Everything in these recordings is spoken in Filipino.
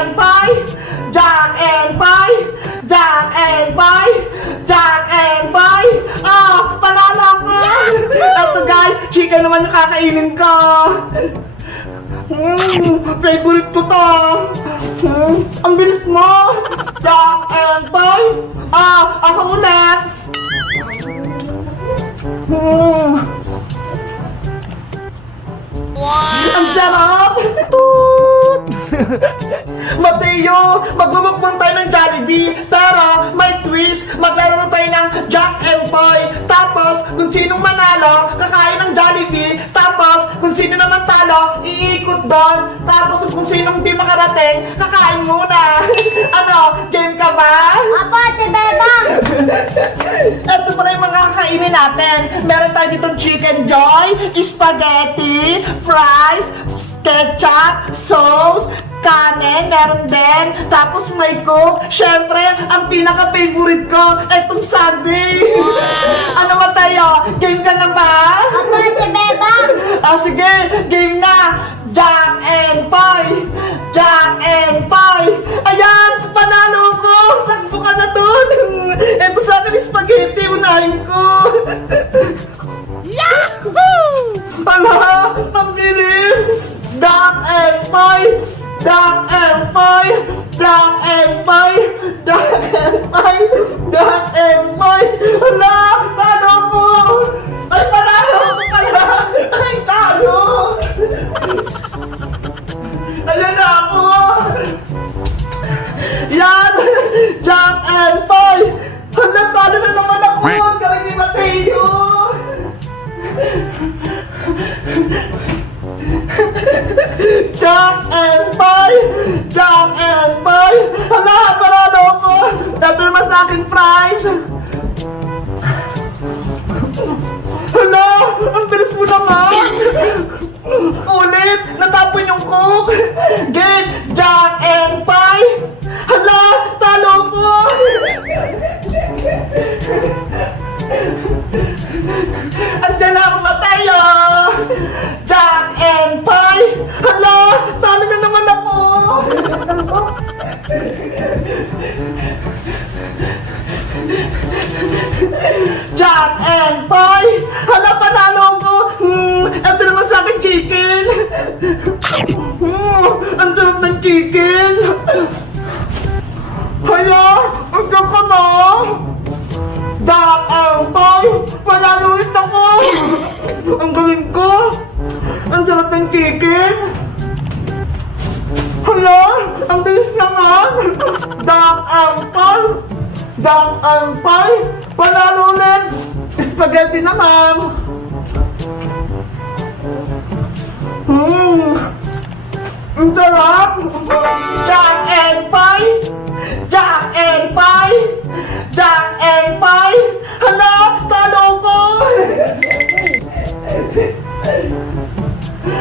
and Pie! Jack and Pie! Jack and Pie! Jack and Pie! Ah! Panalo ko! Ito guys, chicken naman yung kakainin ko! Favorite ko to! Ang bilis mo! Jack and Pie! Ah! Ako ulit! Ang sarap! Toot! Mateo, magmumukbang tayo ng Jollibee, pero may twist, maglaro tayo ng Jack and Pie. Tapos, kung sinong manalo, kakain ng Jollibee. Tapos, kung sino naman talo, iikot doon. Tapos, kung sinong di makarating, kakain muna. Ano, game ka ba? Apo, Ate Bebang! Ito pala yung mga kakainin natin. Meron tayo ditong chicken joy, spaghetti, fries, ketchup, sauce, kanin, meron din. Tapos may coke. Siyempre, ang pinaka-favorite ko, itong sundae. Ano ba tayo? Game ka na ba? Apo, Ate Bebang! Sige, game na! Jack and Pie! Jack and Pie! Ayan! Panalo ko! Sakto ka na dun! Ito sa akin spaghetti, unahin ko! Yahoo! Ala! Ang bilis! Jack and Pie! Jack and Pie! Jack and Pie! Jack and Pie! Jack and Pie! Ala! Talo ko! Ay, panalo ko pala! Ay, talo! Ayan na ako! Yan! Jack and Pie! Hala, talo na naman ako! Ang galing ni Mateo! Jack and Pie! Jack and Pie! Hala, parado ko! Ito naman sa aking prize! Hala! Ang bilis mo naman! Ulit! Natapon yung coke! Game! Jack and Pie! Hala! Talo ko! Andiyan na ako, Mateo! Jack and Pie! Hala! Talo na naman ako! Jack and Pie! Hala, panalo ko! Ito naman sa akin chicken! Ang sarap ng chicken! Hala! Ang sarap ka na! Jack and Pie! Panalo ulit ako! Ang galing ko! Ang sarap ng chicken! Hala! Ang bilis naman! Jack and Pie! Jack and Pie! Panalo ulit! Spaghetti naman! Ang sarap! Jack and Pie! Jack and Pie! Jack and Pie! Hala! Talo ko!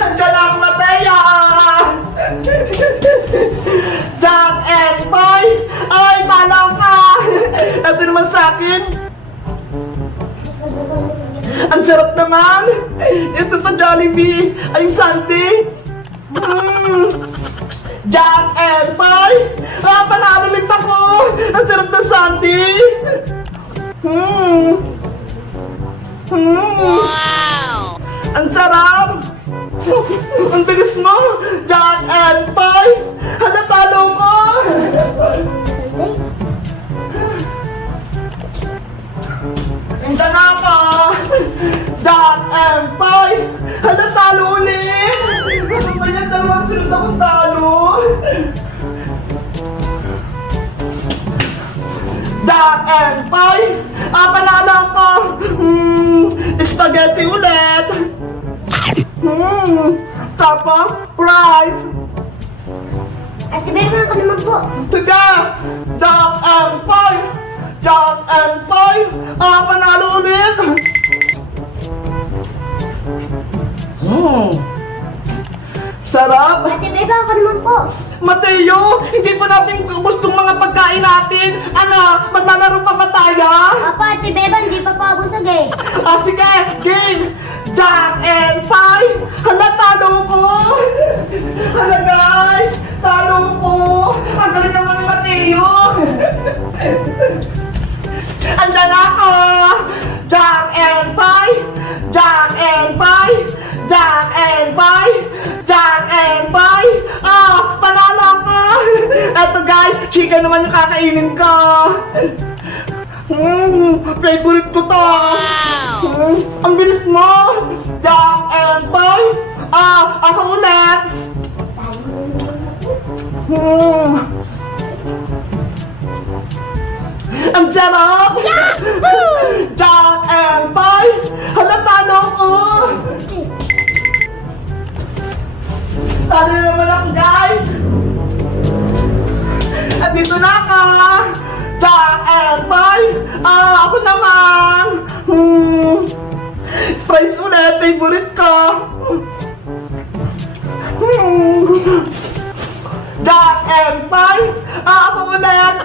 Andiyan ang Mateo! Jack and Pie! Ay, talo ka! Ito naman sa akin! Ang sarap naman! Ito pa Jollibee! Ay, sundae! Jack and Pie! Ah, panalo ulit ako! Ang sarap na sundae! Wow! Ang sarap! Ang bilis mo! Jack and Pie! Hada, talo ko! Hindi na ako! Jack and Pie! Hada, talo ulit! Ano ba yan? Dalawang sunod akong talo! Jack and Pie! Ah, panalo ako! Spaghetti ulit! Tapos, fries! Ate Bebang ka naman po. Tiga! Jack and Pie! Jack and Pie! Ah, panalo ulit! Sarap! Ate Bebang ka naman po. Mateo, hindi pa natin gustong mga pagkain natin. Ano, maglalaro pa ba tayo? Apo, Ate Bebang, di pa pa busog eh. Ah, sige, game! Jack and Pie! Hala, talo ko! Hala guys, talo ko! Yan naman yung kakainin ko. Favorite ko to. Ang bilis mo. Jack and Boy. Ako ulit. Ang sarap. Jack and Boy. Hala, talo ko. Talo naman ako, guys. At dito na ka. Jack and Boy. Ako naman. Fries ulit, favorite ko. Jack and Boy. Ako ulit.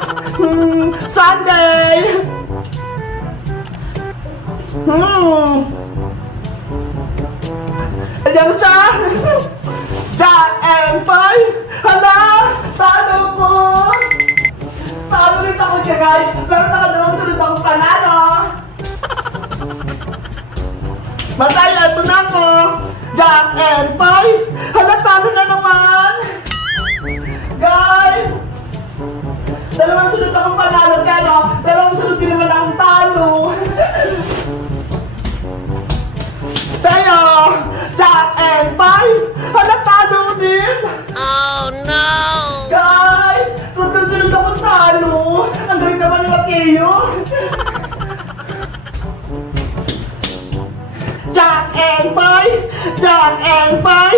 Sunday. Ayan siya. Jack and Boy. Hala, talo ko. Talo rin ako dyan, guys. Pero nakadawang sunod akong panalo. Matay, eto na ako. Jack and Boy. Hala, talo na naman. Guys. Dalawang sunod akong panalo, pero dalawang sunod din naman akong talo. Tayo. Jack and Boy. Hala, talo din. Oh no! Guys, sunod akong talo. Ang galing naman ni Mateo. Jack and Boy! Jack and Boy!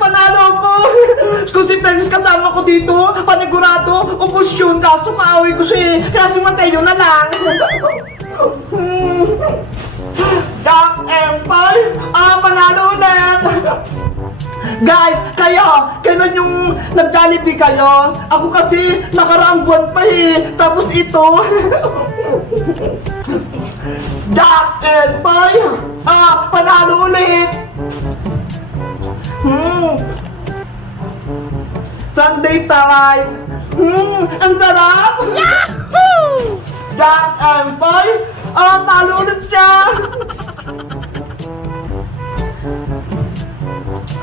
Panalo ko! Kung si Felix kasama ko dito, panigurado, ubos yun, kaso kaaway ko siya eh. Kaya si Mateo na lang. Jack and Boy! Panalo ulit! Guys, kailan yung nag-Jollibee kayo? Ako kasi nakaraang buwan pa eh. Tapos ito. Jack and Boy! Panalo ulit! Sunday taray! Ang sarap! Yahoo! Jack and Boy! Talo ulit siya!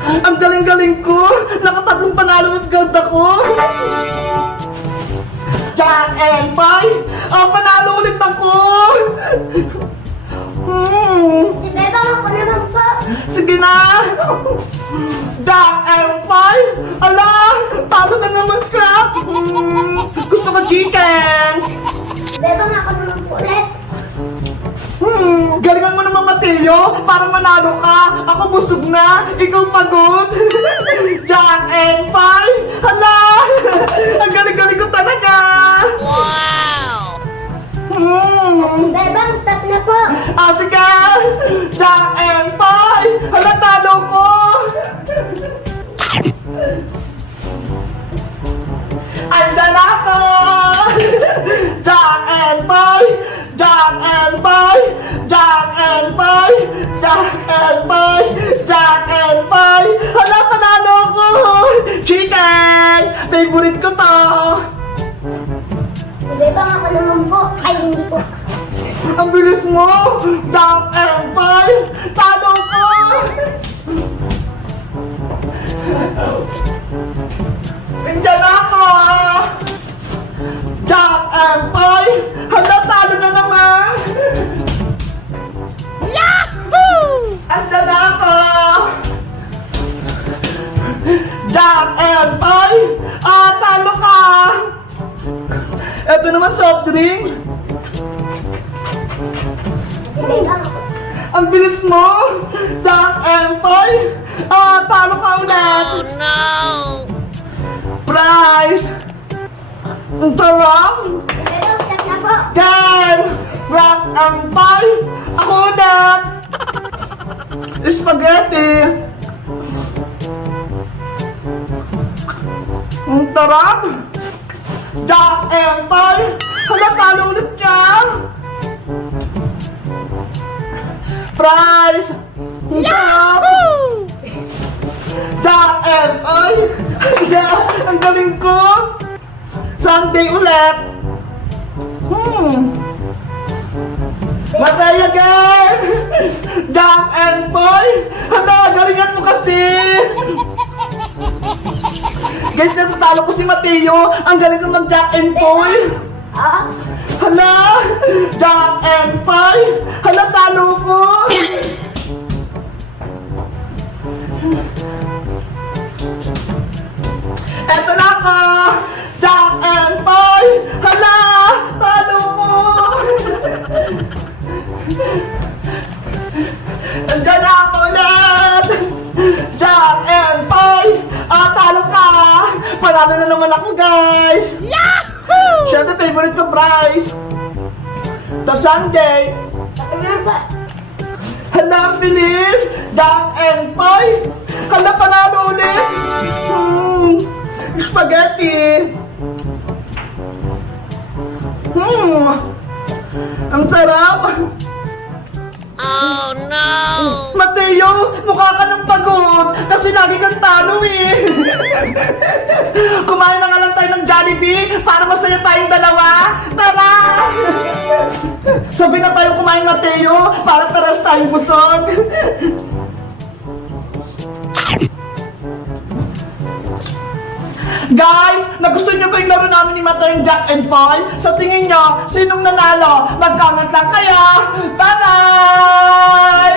Ang galing-galing ko! Nakatatlong panalo at gold ako! Jack and Boy! Panalo ulit ako! Si Bebang, ako naman po. Sige na! Jack and Boy! Ala! Talo na naman ka! Gusto ko chicken! Si Bebang, ako naman po ulit. Galingan mo naman, Mateo! Para manalo ka! Ako busog na! Ikaw pagod! Jack and Boy! Hala! Ang galing-galing ko talaga! Wow! Si Bebang, stop na po. Sige! Jack and Boy! Hala, talo ko! Andyan ako! Jack and Boy! Jack and Boy! Jack and Boy! Jack and Boy! Jack and Boy! Hala, panalo ko! Chicken! Favorite ko to! Si Bebang, ako naman po. Ay, hindi po. Ang bilis mo! Jack and Boy! Talo ko! Andyan ako! Jack and Boy! Hala, talo na naman! Yahoo! Andyan ako! Jack and Boy! Talo ka! Eto naman soft drink! Si Bebang, ako. Ang bilis mo! Jack and Boy! Talo ka ulit! Oh no! Prize! Ang sarap! Si Bebang, stop na po. Game! Jack and Boy! Ako ulit! Spaghetti! Ang sarap! Jack and Boy! Hala, talo ulit siya! Prize! Yahoo! Jack and Boy! Ang galing ko! Sunday ulit! Matay again! Jack and Boy! Hala, galingan mo kasi! Guys, natatalo ko si Mateo. Ang galing naman Jack and Poy. Ah, Hala! Jack and Poy! Hala, talo ko! Eto na ako! Jack and Poy! Hala! Talo ko! Andiyan na ako ulit! Jack and Poy! Talo ka! Panalo na naman ako, guys! Yahoo! Siyempre, favorite ko, Bryce! To Sunday! ito na po. Hala, ang bilis! Jack and Poy! Hala, panalo ulit! Spaghetti! Ang sarap! Oh no! Mateo, mukha ka ng pagod kasi lagi kang talo eh. Kumain na nga lang tayo ng Jollibee para masaya tayong dalawa. Tara! Sabi na tayo kumain, Mateo, para paras tayong busog. Guys, nagustuhan niyo ba yung laro namin ni Mateo yung Jack and Poy? Sa tingin niyo, sinong nanalo? Mag-comment lang kayo! Bye-bye!